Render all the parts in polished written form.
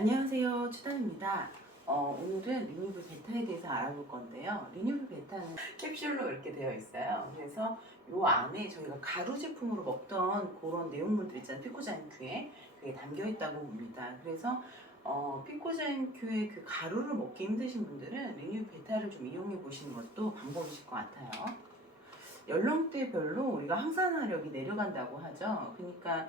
안녕하세요. 추단입니다. 오늘은 리뉴브 베타에 대해서 알아볼 건데요. 리뉴브 베타는 캡슐로 이렇게 되어 있어요. 그래서 이 안에 저희가 가루 제품으로 먹던 그런 내용물들 있잖아요. 피코자인큐에 그게 담겨 있다고 봅니다. 그래서 피코자인큐의 그 가루를 먹기 힘드신 분들은 리뉴브 베타를 좀 이용해 보시는 것도 방법이실 것 같아요. 연령대별로 우리가 항산화력이 내려간다고 하죠. 그러니까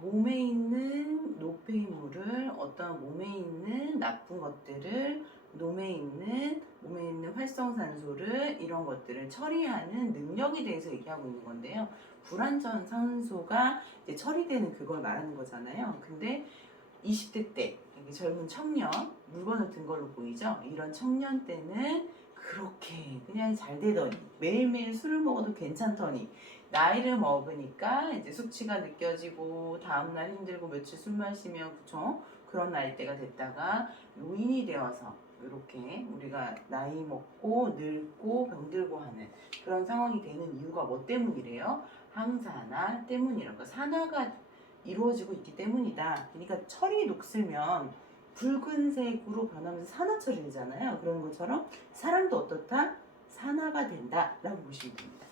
몸에 있는 노폐물을 어떤 몸에 있는 나쁜 것들을 몸에 있는 활성산소를 이런 것들을 처리하는 능력에 대해서 얘기하고 있는 건데요. 불완전 산소가 이제 처리되는 그걸 말하는 거잖아요. 근데 20대 때 젊은 청년, 물건을 든 걸로 보이죠? 이런 청년 때는 그렇게 그냥 잘 되더니 매일매일 술을 먹어도 괜찮더니 나이를 먹으니까 이제 숙취가 느껴지고 다음날 힘들고 며칠 술 마시면 그쵸? 그런 나이대가 됐다가 노인이 되어서 이렇게 우리가 나이 먹고 늙고 병들고 하는 그런 상황이 되는 이유가 뭐 때문이래요? 항산화 때문이라고. 산화가 이루어지고 있기 때문이다. 그러니까 철이 녹슬면 붉은색으로 변하면서 산화 처리되잖아요. 그런 것처럼 사람도 어떻다? 산화가 된다라고 보시면 됩니다.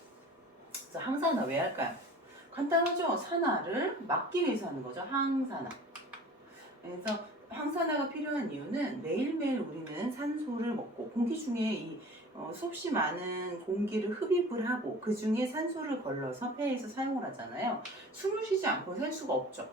그래서 항산화 왜 할까요? 간단하죠. 산화를 막기 위해서 하는 거죠. 항산화. 그래서 항산화가 필요한 이유는 매일매일 우리는 산소를 먹고 공기 중에 이 수없이 많은 공기를 흡입을 하고 그 중에 산소를 걸러서 폐에서 사용을 하잖아요. 숨을 쉬지 않고 살 수가 없죠.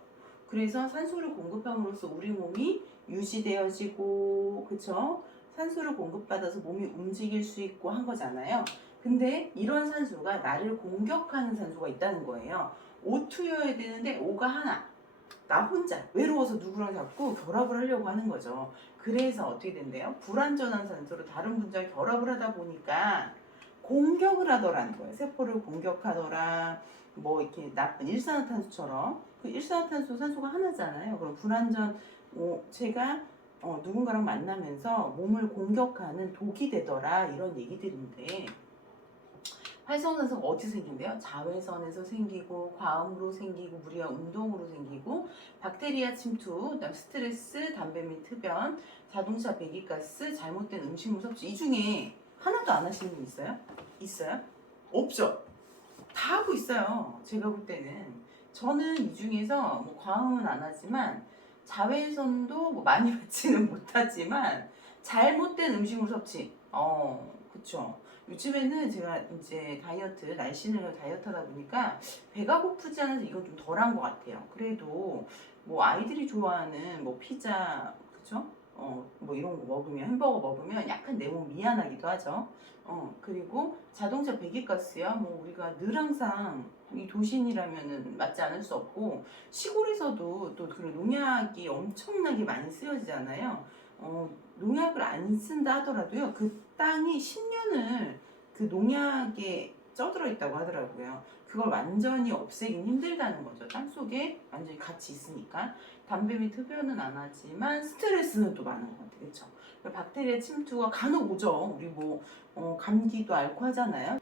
그래서 산소를 공급함으로써 우리 몸이 유지되어지고 그쵸? 산소를 공급받아서 몸이 움직일 수 있고 한 거잖아요. 근데 이런 산소가 나를 공격하는 산소가 있다는 거예요. O2여야 되는데 O가 하나. 나 혼자 외로워서 누구랑 자꾸 결합을 하려고 하는 거죠. 그래서 어떻게 된대요? 불완전한 산소로 다른 분자와 결합을 하다 보니까 공격을 하더라는 거예요. 세포를 공격하더라. 뭐 이렇게 나쁜 일산화탄소처럼 그 일산화탄소 산소가 하나잖아요. 그럼 불완전 제가 누군가랑 만나면서 몸을 공격하는 독이 되더라 이런 얘기들인데 활성산소가 어디서 생긴대요? 자외선에서 생기고 과음으로 생기고 무리한 운동으로 생기고 박테리아 침투, 그다음 스트레스, 담배 및 흡연, 자동차 배기가스, 잘못된 음식물 섭취 이 중에 하나도 안 하시는 분 있어요? 있어요? 없죠? 다 하고 있어요. 제가 볼 때는 저는 이 중에서 뭐 과음은 안 하지만 자외선도 뭐 많이 받지는 못하지만 잘못된 음식물 섭취 그쵸. 요즘에는 제가 이제 다이어트 날씬을 다이어트 하다 보니까 배가 고프지 않아서 이건 좀 덜한 것 같아요. 그래도 뭐 아이들이 좋아하는 뭐 피자 그쵸? 뭐 이런 거 먹으면 햄버거 먹으면 약간 내 몸 미안하기도 하죠. 그리고 자동차 배기가스야 뭐 우리가 늘 항상 이 도심이라면은 맞지 않을 수 없고 시골에서도 또 그 농약이 엄청나게 많이 쓰여지잖아요. 농약을 안 쓴다 하더라도요 그 땅이 10년을 그 농약에 쪄들어 있다고 하더라고요. 그걸 완전히 없애긴 힘들다는 거죠. 땅 속에 완전히 같이 있으니까. 담배 및 흡연은 안 하지만 스트레스는 또 많은 것 같아요. 그렇죠? 박테리아 침투가 간혹 오죠. 우리 뭐 감기도 앓고 하잖아요.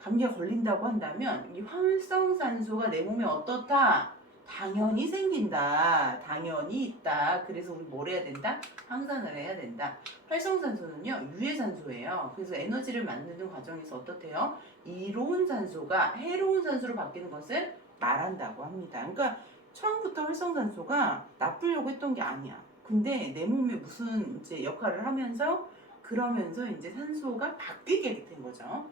감기가 걸린다고 한다면 이 활성산소가 내 몸에 어떻다? 당연히 생긴다. 당연히 있다. 그래서 우리 뭘 해야 된다? 항산화를 해야 된다. 활성산소는요, 유해산소예요. 그래서 에너지를 만드는 과정에서 어떻대요? 이로운 산소가 해로운 산소로 바뀌는 것을 말한다고 합니다. 그러니까 처음부터 활성산소가 나쁘려고 했던 게 아니야. 근데 내 몸에 무슨 이제 역할을 하면서 그러면서 이제 산소가 바뀌게 된 거죠.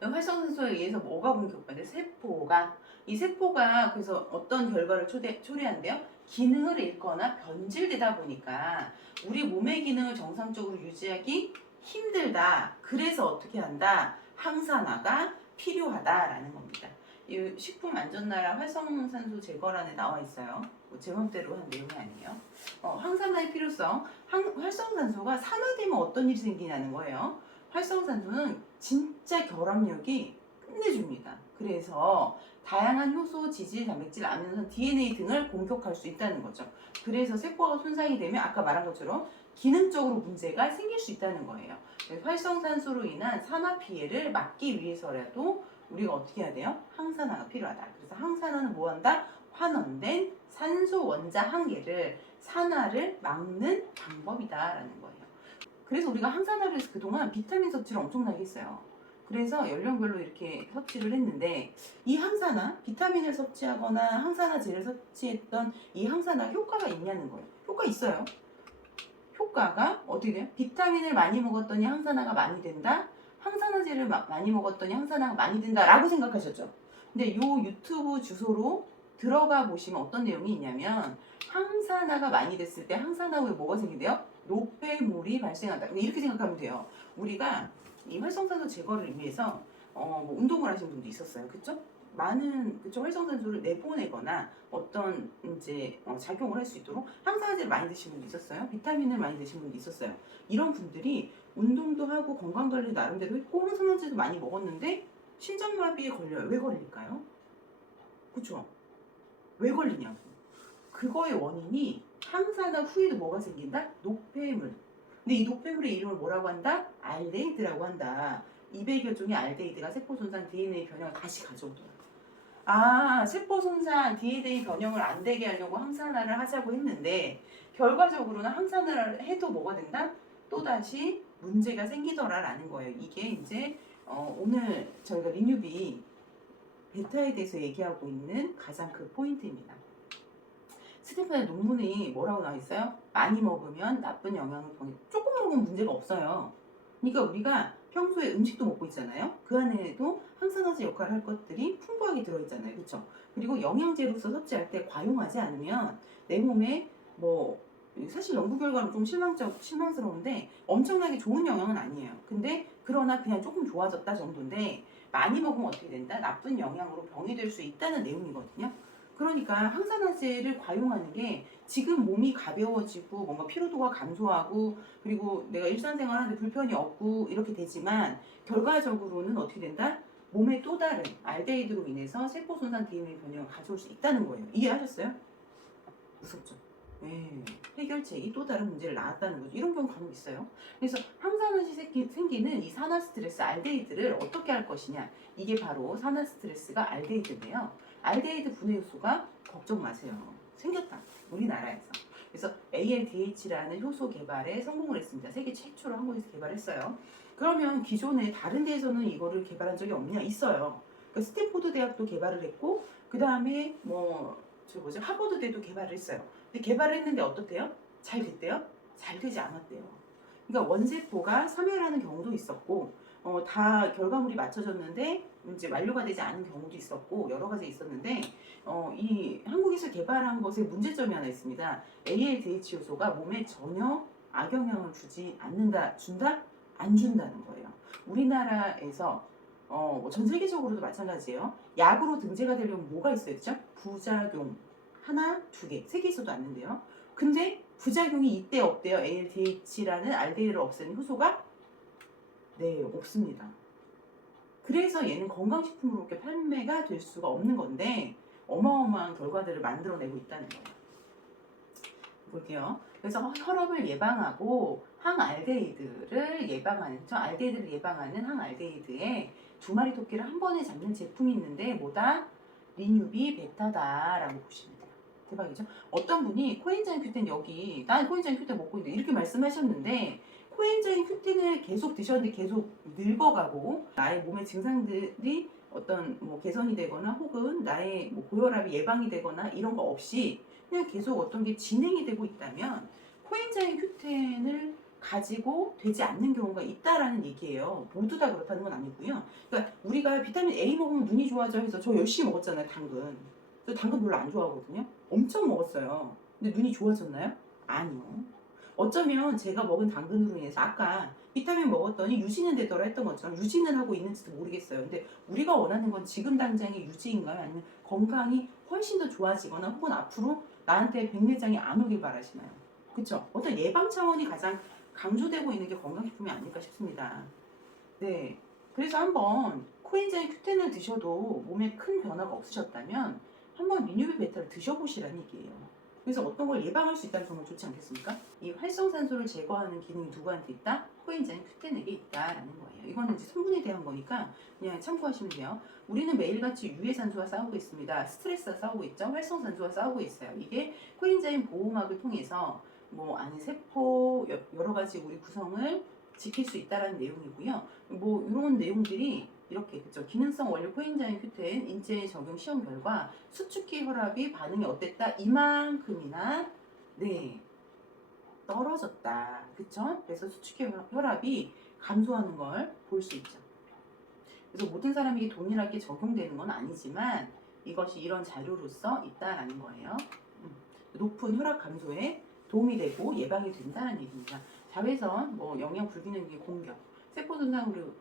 활성산소에 의해서 뭐가 공격받는데 세포가 이 세포가 그래서 어떤 결과를 초래한대요. 기능을 잃거나 변질되다 보니까 우리 몸의 기능을 정상적으로 유지하기 힘들다. 그래서 어떻게 한다? 항산화가 필요하다라는 겁니다. 이 식품안전나라 활성산소 제거란에 나와 있어요. 제 맘대로 한 내용이 아니에요. 항산화의 필요성. 활성산소가 산화되면 어떤 일이 생기냐는 거예요. 활성산소는 진짜 결합력이 끝내줍니다. 그래서 다양한 효소, 지질, 단백질, 아미노산, DNA 등을 공격할 수 있다는 거죠. 그래서 세포가 손상이 되면 아까 말한 것처럼 기능적으로 문제가 생길 수 있다는 거예요. 활성산소로 인한 산화 피해를 막기 위해서라도 우리가 어떻게 해야 돼요? 항산화가 필요하다. 그래서 항산화는 뭐 한다? 환원된 산소 원자 한계를 산화를 막는 방법이다라는 거예요. 그래서 우리가 항산화를 해서 그동안 비타민 섭취를 엄청나게 했어요. 그래서 연령별로 이렇게 섭취를 했는데 이 항산화, 비타민을 섭취하거나 항산화제를 섭취했던 이 항산화 효과가 있냐는 거예요. 효과 있어요. 효과가 어떻게 돼요? 비타민을 많이 먹었더니 항산화가 많이 된다. 항산화제를 많이 먹었더니 항산화가 많이 된다라고 생각하셨죠. 근데 요 유튜브 주소로 들어가 보시면 어떤 내용이 있냐면 항산화가 많이 됐을 때 항산화 후에 뭐가 생긴대요? 노폐물이 발생한다. 이렇게 생각하면 돼요. 우리가 이 활성산소 제거를 위해서 뭐 운동을 하신 분도 있었어요. 그쵸? 많은 활성산소를 내보내거나 어떤 이제 작용을 할 수 있도록 항산화제를 많이 드신 분도 있었어요. 비타민을 많이 드신 분도 있었어요. 이런 분들이 운동도 하고 건강관리 나름대로 했고 항산화제도 많이 먹었는데 심장마비에 걸려요. 왜 걸릴까요? 그쵸? 왜 걸리냐고. 그거의 원인이 항산화 후에도 뭐가 생긴다? 노폐물. 근데 이 노폐물의 이름을 뭐라고 한다? 알데히드라고 한다. 200여 종의 알데히드가 세포 손상 DNA 변형을 다시 가져오더라. 아, 세포 손상 DNA 변형을 안 되게 하려고 항산화를 하자고 했는데 결과적으로는 항산화를 해도 뭐가 된다? 또다시 문제가 생기더라라는 거예요. 이게 이제 오늘 저희가 리뉴비 베타에 대해서 얘기하고 있는 가장 그 포인트입니다. 스테판의 논문이 뭐라고 나와 있어요? 많이 먹으면 나쁜 영향을 조금 먹으면 문제가 없어요. 그러니까 우리가 평소에 음식도 먹고 있잖아요. 그 안에도 항산화제 역할을 할 것들이 풍부하게 들어있잖아요. 그렇죠? 그리고 영양제로서 섭취할 때 과용하지 않으면 내 몸에 뭐 사실 연구 결과는 좀 실망스러운데 엄청나게 좋은 영향은 아니에요. 근데 그러나 그냥 조금 좋아졌다 정도인데 많이 먹으면 어떻게 된다? 나쁜 영향으로 병이 될 수 있다는 내용이거든요. 그러니까 항산화제를 과용하는 게 지금 몸이 가벼워지고 뭔가 피로도가 감소하고 그리고 내가 일상생활하는데 불편이 없고 이렇게 되지만 결과적으로는 어떻게 된다? 몸에 또 다른 알데히드로 인해서 세포 손상 DNA 변형을 가져올 수 있다는 거예요. 이해하셨어요? 무섭죠? 네. 해결책이 또 다른 문제를 낳았다는 거죠. 이런 경우 간혹 있어요. 그래서 항산화제 생기는 이 산화 스트레스 알데히드를 어떻게 할 것이냐. 이게 바로 산화 스트레스가 알데히드인데요. 알데히드 분해 효소가 걱정 마세요. 생겼다. 우리나라에서. 그래서 ALDH라는 효소 개발에 성공을 했습니다. 세계 최초로 한국에서 개발했어요. 그러면 기존에 다른 데에서는 이거를 개발한 적이 없냐? 있어요. 그러니까 스탠포드 대학도 개발을 했고 그 다음에 하버드대도 개발을 했어요. 근데 개발을 했는데 어떻대요? 잘 됐대요? 잘 되지 않았대요. 그러니까 원세포가 사멸하는 경우도 있었고 다 결과물이 맞춰졌는데 이제 완료가 되지 않은 경우도 있었고 여러 가지 있었는데 이 한국에서 개발한 것에 문제점이 하나 있습니다. ALDH 요소가 몸에 전혀 악영향을 주지 않는다, 준다? 안 준다는 거예요. 우리나라에서 전 세계적으로도 마찬가지예요. 약으로 등재가 되려면 뭐가 있어야 되죠? 부작용 하나, 두 개, 세 개 있어도 않는데요. 근데 부작용이 이때 없대요. ALDH라는 알데히드를 없애는 효소가 네, 없습니다. 그래서 얘는 건강식품으로 이렇게 판매가 될 수가 없는 건데 어마어마한 결과들을 만들어내고 있다는 거예요. 볼게요. 그래서 혈압을 예방하고 항알데히드를 예방하는 항알데히드에 두 마리 토끼를 한 번에 잡는 제품이 있는데 뭐다? 리뉴비 베타다라고 보시면 돼요. 대박이죠? 어떤 분이 코엔자임 Q10 여기 난 코엔자임 Q10 먹고 있는데 이렇게 말씀하셨는데 코엔자임 Q10을 계속 드셨는데 계속 늙어가고 나의 몸의 증상들이 어떤 뭐 개선이 되거나 혹은 나의 뭐 고혈압이 예방이 되거나 이런 거 없이 그냥 계속 어떤 게 진행이 되고 있다면 코엔자임 Q10을 가지고 되지 않는 경우가 있다라는 얘기예요. 모두 다 그렇다는 건 아니고요. 그러니까 우리가 비타민 A 먹으면 눈이 좋아져 해서 저 열심히 먹었잖아요, 당근. 저 당근 별로 안 좋아하거든요. 엄청 먹었어요. 근데 눈이 좋아졌나요? 아니요. 어쩌면 제가 먹은 당근으로 인해서 아까 비타민 먹었더니 유지는 되더라 했던 것처럼 유지는 하고 있는지도 모르겠어요. 근데 우리가 원하는 건 지금 당장의 유지인가요? 아니면 건강이 훨씬 더 좋아지거나 혹은 앞으로 나한테 백내장이 안 오길 바라시나요? 그쵸? 어떤 예방 차원이 가장 강조되고 있는 게 건강식품이 아닐까 싶습니다. 네. 그래서 한번 코엔자임 Q10을 드셔도 몸에 큰 변화가 없으셨다면 한번 리뉴비 베타를 드셔보시라는 얘기예요. 그래서 어떤 걸 예방할 수 있다면 정말 좋지 않겠습니까? 이 활성산소를 제거하는 기능이 누구한테 있다? 코엔자임 Q10에게 있다라는 거예요. 이거는 이제 성분에 대한 거니까 그냥 참고하시면 돼요. 우리는 매일같이 유해산소와 싸우고 있습니다. 스트레스와 싸우고 있죠. 활성산소와 싸우고 있어요. 이게 코엔자임 보호막을 통해서 뭐 안에 세포 여러 가지 우리 구성을 지킬 수 있다라는 내용이고요. 뭐 이런 내용들이 이렇게 그죠. 기능성 원료 코엔자임 Q10 인체에 적용 시험 결과 수축기 혈압이 반응이 어땠다? 이만큼이나 네 떨어졌다. 그쵸? 그래서 수축기 혈압이 감소하는 걸 볼 수 있죠. 그래서 모든 사람에게 동일하게 적용되는 건 아니지만 이것이 이런 자료로서 있다라는 거예요. 높은 혈압 감소에 도움이 되고 예방이 된다는 얘기입니다. 자외선, 뭐 영양 불균형의 공격, 세포 손상으로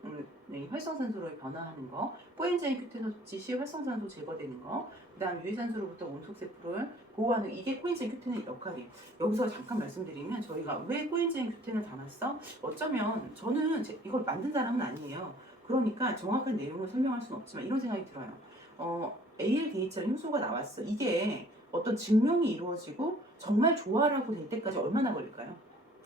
활성산소로 변화하는 거, 코엔자임 Q10 섭취 시 활성산소 제거되는 거, 그다음 유해산소로부터 온속세포를 보호하는 이게 코엔자임 Q10의 역할이에요. 여기서 잠깐 말씀드리면 저희가 왜 코엔자임 Q10을 담았어? 어쩌면 저는 이걸 만든 사람은 아니에요. 그러니까 정확한 내용을 설명할 수는 없지만 이런 생각이 들어요. ALDH라는 효소가 나왔어. 이게 어떤 증명이 이루어지고 정말 좋아라고 될 때까지 얼마나 걸릴까요?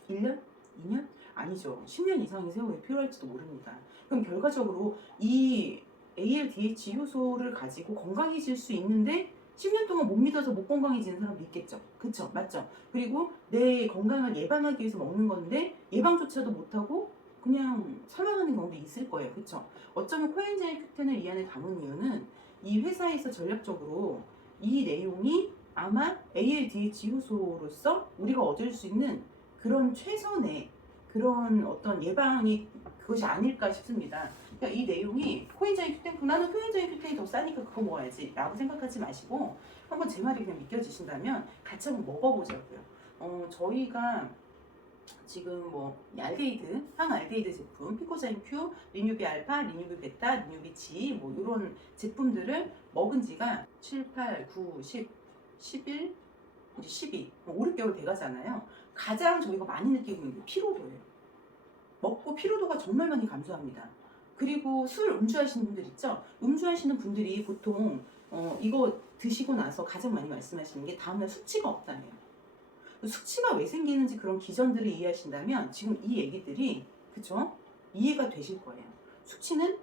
1년? 2년? 아니죠. 10년 이상의 세월이 필요할지도 모릅니다. 그럼 결과적으로 이 ALDH 효소를 가지고 건강해질 수 있는데 10년 동안 못 믿어서 못 건강해지는 사람도 있겠죠. 그쵸? 맞죠? 그리고 내 건강을 예방하기 위해서 먹는 건데 예방조차도 못하고 그냥 사망하는 경우도 있을 거예요. 그쵸? 어쩌면 코엔자임 Q10을 이 안에 담은 이유는 이 회사에서 전략적으로 이 내용이 아마 ALDH 효소로서 우리가 얻을 수 있는 그런 최선의 그런 어떤 예방이 그것이 아닐까 싶습니다. 그러니까 이 내용이 코엔자임 Q10, 나는 코엔자임 Q10이 더 싸니까 그거 먹어야지 라고 생각하지 마시고 한번 제 말이 그냥 믿겨지신다면 같이 한번 먹어보자고요. 저희가 지금 뭐 알데히드, 항알데히드 제품, 피코자임 Q, 리뉴비 알파, 리뉴비 베타, 리뉴비 G 뭐 이런 제품들을 먹은 지가 7, 8, 9, 10, 11, 이제 12, 뭐 5, 6개월 돼가잖아요. 가장 저희가 많이 느끼고 있는 게 피로도예요. 먹고 피로도가 정말 많이 감소합니다. 그리고 술 음주하시는 분들 있죠? 음주하시는 분들이 보통 이거 드시고 나서 가장 많이 말씀하시는 게 다음날 숙취가 없다네요. 숙취가 왜 생기는지 그런 기전들을 이해하신다면 지금 이 얘기들이 그쵸? 이해가 되실 거예요. 숙취는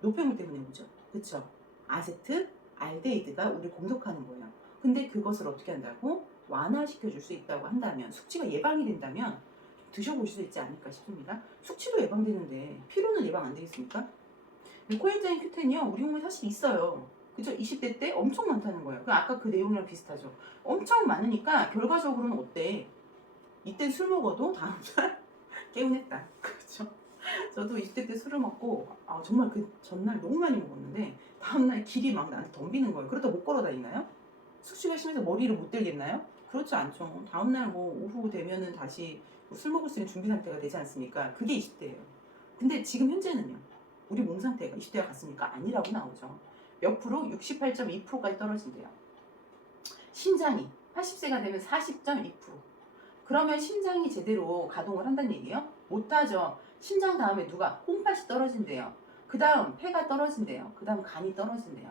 노폐물 때문에 오죠. 그쵸? 아세트, 알데히드가 우리를 공격하는 거예요. 근데 그것을 어떻게 한다고? 완화시켜 줄 수 있다고 한다면 숙취가 예방이 된다면 드셔보실 수 있지 않을까 싶습니다. 숙취도 예방되는데 피로는 예방 안 되겠습니까? 코엔자임 Q10이요 우리 몸에 사실 있어요. 그죠? 20대 때 엄청 많다는 거예요. 아까 그 내용이랑 비슷하죠. 엄청 많으니까 결과적으로는 어때? 이때 술 먹어도 다음날 개운했다. 그렇죠? 저도 20대 때 술을 먹고 정말 그 전날 너무 많이 먹었는데 다음날 길이 막 나한테 덤비는 거예요. 그러다 못 걸어 다니나요? 숙취가 심해서 머리를 못 들겠나요? 그렇지 않죠. 다음날 뭐 오후 되면은 다시 술 먹을 수 있는 준비 상태가 되지 않습니까? 그게 20대예요. 근데 지금 현재는요. 우리 몸 상태가 20대가 같습니까? 아니라고 나오죠. 몇 프로? 68.2%까지 떨어진대요. 심장이 80세가 되면 40.2%. 그러면 심장이 제대로 가동을 한다는 얘기예요? 못하죠. 심장 다음에 누가? 콩팥이 떨어진대요. 그 다음 폐가 떨어진대요. 그 다음 간이 떨어진대요.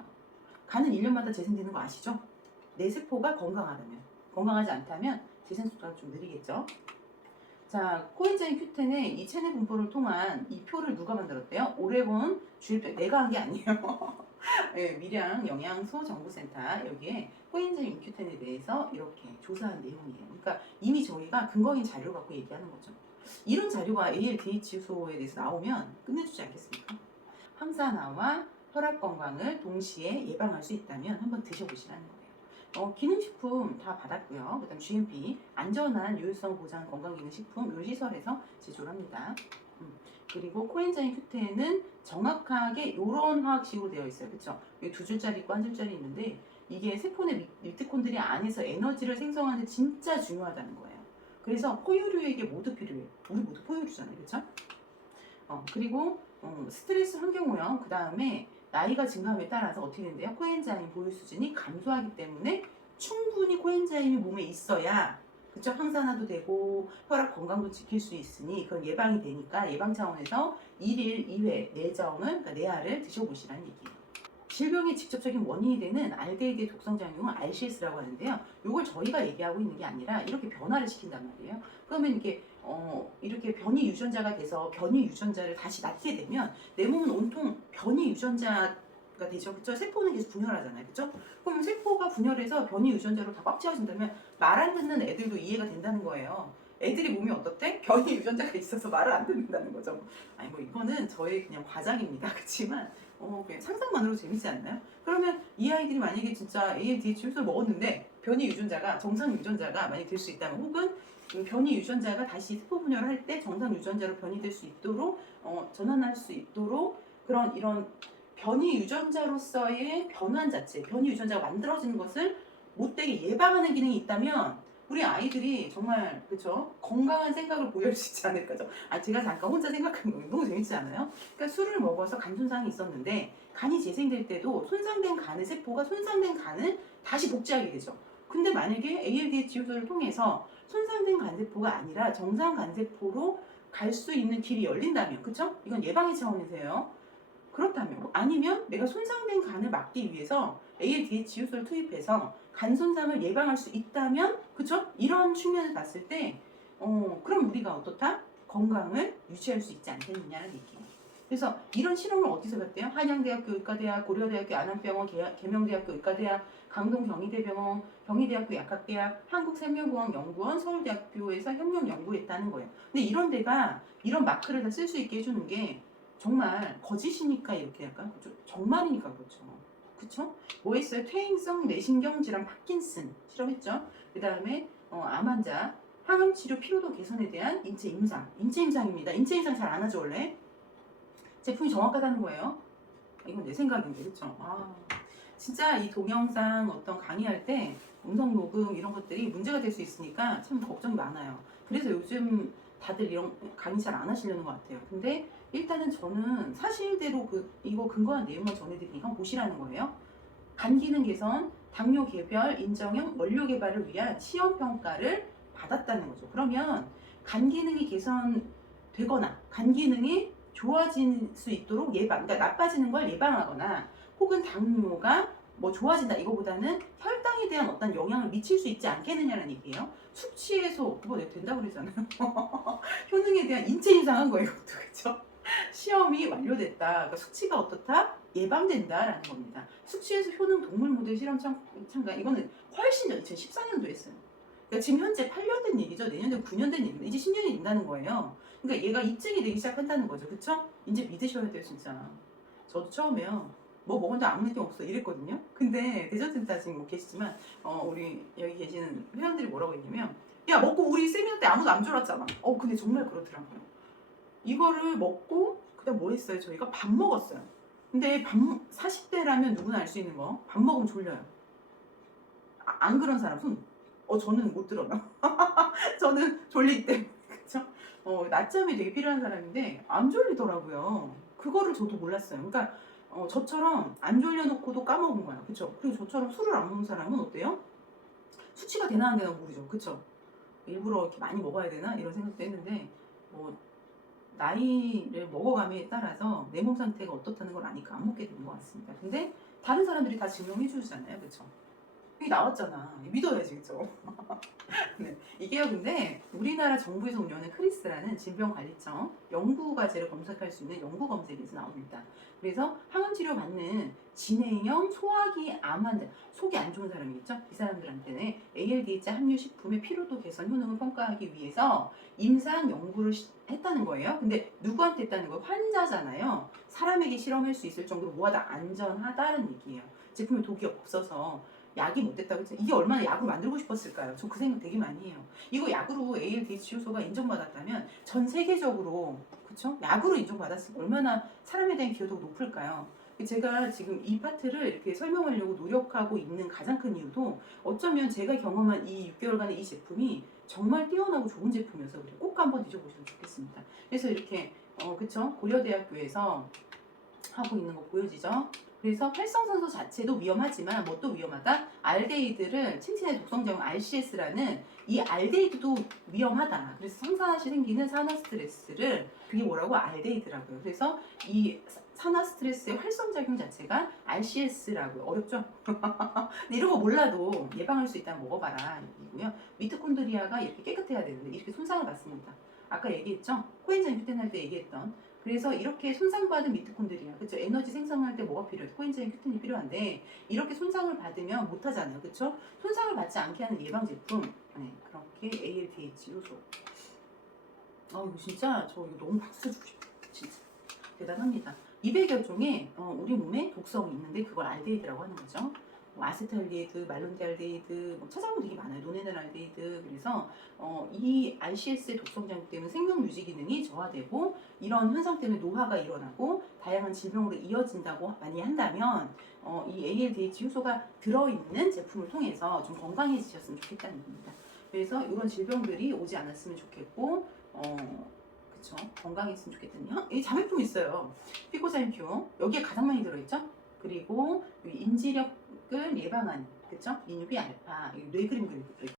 간은 1년마다 재생되는 거 아시죠? 내 세포가 건강하다면. 건강하지 않다면 재생 속도가 좀 느리겠죠. 자, 코엔자임 Q10의 이 체내 분포를 통한 이 표를 누가 만들었대요? 오레곤 주립대 내가 한 게 아니에요. 네, 밀양 영양소 정보센터 여기에 코엔자임 Q10에 대해서 이렇게 조사한 내용이에요. 그러니까 이미 저희가 근거인 자료를 갖고 얘기하는 거죠. 이런 자료가 ALDH 효소에 대해서 나오면 끝내주지 않겠습니까? 항산화와 혈압 건강을 동시에 예방할 수 있다면 한번 드셔보시라는 거예요. 기능식품 다 받았고요. 그 다음 GMP, 안전한 유효성 보장 건강기능식품 이 시설에서 제조를 합니다. 그리고 코엔자임 Q10은 정확하게 이런 화학식으로 되어 있어요. 그쵸? 여기 두 줄짜리 있고 한 줄짜리 있는데 이게 세포 내 미토콘드리아 안에서 에너지를 생성하는 데 진짜 중요하다는 거예요. 그래서 포유류에게 모두 필요해요. 우리 모두 포유류잖아요. 그쵸? 그리고 스트레스 환경 오염, 그 다음에 나이가 증가함에 따라서 어떻게 된대요? 코엔자임 보유 수준이 감소하기 때문에 충분히 코엔자임이 몸에 있어야 그쵸? 항산화도 되고 혈압 건강도 지킬 수 있으니 그건 예방이 되니까 예방 차원에서 1일 2회 내정을 그러니까 내알을 드셔보시라는 얘기예요. 질병의 직접적인 원인이 되는 알데히드의 독성작용은 RCS라고 하는데요. 이걸 저희가 얘기하고 있는 게 아니라 이렇게 변화를 시킨단 말이에요. 그러면 이게 이렇게 변이 유전자가 돼서 변이 유전자를 다시 낳게 되면 내 몸은 온통 변이 유전자가 되죠. 그쵸? 세포는 계속 분열하잖아요. 그쵸? 그럼 세포가 분열해서 변이 유전자로 다 꽉 채워진다면 말 안 듣는 애들도 이해가 된다는 거예요. 애들이 몸이 어떻대? 변이 유전자가 있어서 말을 안 듣는다는 거죠. 아니 뭐 이거는 저의 그냥 과장입니다. 그렇지만 그냥 상상만으로 재밌지 않나요? 그러면 이 아이들이 만약에 진짜 ALDH를 먹었는데 변이 유전자가 정상 유전자가 만약 될 수 있다면 혹은 변이 유전자가 다시 세포 분열을 할 때 정상 유전자로 변이될 수 있도록 전환할 수 있도록 그런 이런 변이 유전자로서의 변환 자체, 변이 유전자가 만들어지는 것을 못되게 예방하는 기능이 있다면 우리 아이들이 정말 그쵸 건강한 생각을 보여줄 수 있지 않을까죠? 제가 잠깐 혼자 생각한 거 너무 재밌지 않아요? 그러니까 술을 먹어서 간 손상이 있었는데 간이 재생될 때도 손상된 간의 세포가 손상된 간을 다시 복제하게 되죠. 근데 만약에 ALDH 요소를 통해서 손상된 간세포가 아니라 정상 간세포로 갈 수 있는 길이 열린다면, 그쵸? 이건 예방의 차원에서요. 그렇다면 아니면 내가 손상된 간을 막기 위해서 ALDH 요소를 투입해서 간 손상을 예방할 수 있다면 그쵸? 이런 측면을 봤을 때 그럼 우리가 어떻다? 건강을 유지할 수 있지 않겠느냐는 얘기예요. 그래서 이런 실험을 어디서 봤대요? 한양대학교 의과대학, 고려대학교 안암병원, 계명대학교 의과대학, 강동경희대병원, 경희대학교 약학대학, 한국생명공학연구원, 서울대학교에서 협력 연구했다는 거예요. 근데 이런 데가 이런 마크를 다 쓸 수 있게 해주는 게 정말 거짓이니까 이렇게 약간 그렇죠? 정말이니까 그렇죠. 그쵸? 뭐 했어요? 퇴행성 뇌신경 질환 파킨슨 실험했죠. 그 다음에 암 환자 항암 치료 피로도 개선에 대한 인체 임상. 인체 임상입니다. 인체 임상 잘 안 하죠 원래. 제품이 정확하다는 거예요. 이건 내 생각인데 그쵸? 진짜 이 동영상 어떤 강의할 때 음성 녹음 이런 것들이 문제가 될 수 있으니까 참 걱정이 많아요. 그래서 요즘 다들 이런 강의 잘 안 하시려는 것 같아요. 근데 일단은 저는 사실대로 이거 근거한 내용을 전해드리니까 보시라는 거예요. 간 기능 개선, 당뇨 개별 인정형 원료 개발을 위한 시험 평가를 받았다는 거죠. 그러면 간 기능이 개선되거나 간 기능이 좋아질 수 있도록 예방, 그러니까 나빠지는 걸 예방하거나 혹은 당뇨가 뭐 좋아진다 이거보다는 혈당에 대한 어떤 영향을 미칠 수 있지 않겠느냐는 얘기예요. 숙취 해소 그거 내가 된다고 그러잖아요. 효능에 대한 인체 임상한 거예요, 이것도 그렇죠? 시험이 완료됐다. 그러니까 숙취가 어떻다? 예방된다라는 겁니다. 숙취 해소 효능 동물 모델 실험 참가 이거는 훨씬 전 2014년도 했어요. 그러니까 지금 현재 8년 된 얘기죠. 내년에 9년 된 얘기입니다. 이제 10년이 된다는 거예요. 그러니까 얘가 입증이 되기 시작한다는 거죠. 그쵸? 이제 믿으셔야 돼요, 진짜. 저도 처음에요. 뭐 먹었는데 아무 느낌 없어 이랬거든요. 근데 대전센터 지금 뭐 계시지만 우리 여기 계시는 회원들이 뭐라고 했냐면 야 먹고 우리 세미나 때 아무도 안 졸았잖아. 근데 정말 그렇더라고요. 이거를 먹고 그다음 뭐 했어요? 저희가 밥 먹었어요. 근데 40대라면 누구나 알 수 있는 거 밥 먹으면 졸려요. 안 그런 사람 손. 저는 못 들어요. 저는 졸리기 때문에 그쵸? 낮잠이 되게 필요한 사람인데 안 졸리더라고요. 그거를 저도 몰랐어요. 그러니까 저처럼 안 졸려놓고도 까먹은 거야. 그쵸? 그리고 저처럼 술을 안 먹는 사람은 어때요? 수치가 되나 안 되나 모르죠. 그쵸? 일부러 이렇게 많이 먹어야 되나 이런 생각도 했는데 뭐 나이를 먹어감에 따라서 내 몸 상태가 어떻다는 걸 아니까 안 먹게 되는 것 같습니다. 근데 다른 사람들이 다 증명해 주잖아요. 그쵸? 이게 나왔잖아. 믿어야지, 그쵸? 네. 이게요, 근데 우리나라 정부에서 운영하는 크리스라는 질병관리청 연구과제를 검색할 수 있는 연구 검색에서 나옵니다. 그래서 항암치료 받는 진행형 소화기 암 환자, 속이 안 좋은 사람이 있죠? 이 사람들한테는 ALDH 함유 식품의 피로도 개선 효능을 평가하기 위해서 임상 연구를 했다는 거예요. 근데 누구한테 했다는 거예요? 환자잖아요. 사람에게 실험할 수 있을 정도로 뭐하다 안전하다는 얘기예요. 제품에 독이 없어서 약이 못 됐다고 했죠. 이게 얼마나 약을 만들고 싶었을까요? 저 그 생각 되게 많이 해요. 이거 약으로 ALDH 효소가 인정받았다면 전 세계적으로 그쵸? 약으로 인정받았으면 얼마나 사람에 대한 기여도가 높을까요? 제가 지금 이 파트를 이렇게 설명하려고 노력하고 있는 가장 큰 이유도 어쩌면 제가 경험한 이 6개월간의 이 제품이 정말 뛰어나고 좋은 제품이어서 그래요. 꼭 한번 드셔보시면 좋겠습니다. 그래서 이렇게 그쵸? 고려대학교에서 하고 있는 거 보여지죠? 그래서 활성산소 자체도 위험하지만 뭐 또 위험하다? 알데히드를 칭칭의 독성작용 RCS라는 이 알데히드도 위험하다. 그래서 상산화시 생기는 산화 스트레스를 그게 뭐라고? 알데히드라고요. 그래서 이 산화 스트레스의 활성작용 자체가 RCS라고 어렵죠? 근데 이런 거 몰라도 예방할 수 있다면 먹어봐라 이고요. 미토콘드리아가 이렇게 깨끗해야 되는데 이렇게 손상을 받습니다. 아까 얘기했죠? 코엔자임 Q10 할 때 얘기했던. 그래서 이렇게 손상받은 미토콘드리아, 그렇죠? 에너지 생성할 때 뭐가 필요해? 코엔자임 Q10이 필요한데 이렇게 손상을 받으면 못하잖아요, 그렇죠? 손상을 받지 않게 하는 예방 제품, 네, 그렇게 ALDH 요소. 이거 진짜 저 이거 너무 박수 주고 싶어요, 진짜 대단합니다. 200여 종의 우리 몸에 독성이 있는데 그걸 알데히드라고 하는 거죠. 뭐 아세트알데히드, 말론디알데히드 뭐 찾아보면 되게 많아요. 노네든알데히드. 그래서 이 RCS의 독성 작용 때문에 생명 유지 기능이 저하되고 이런 현상 때문에 노화가 일어나고 다양한 질병으로 이어진다고 많이 한다면 이 ALDH 효소가 들어있는 제품을 통해서 좀 건강해지셨으면 좋겠다는 겁니다. 그래서 이런 질병들이 오지 않았으면 좋겠고 그쵸? 건강했으면 좋겠거든요. 이 자매품이 있어요. 피코자임큐 여기에 가장 많이 들어있죠. 그리고 인지력을 예방하는 그쵸? 리뉴비 알파 뇌 그림 그리고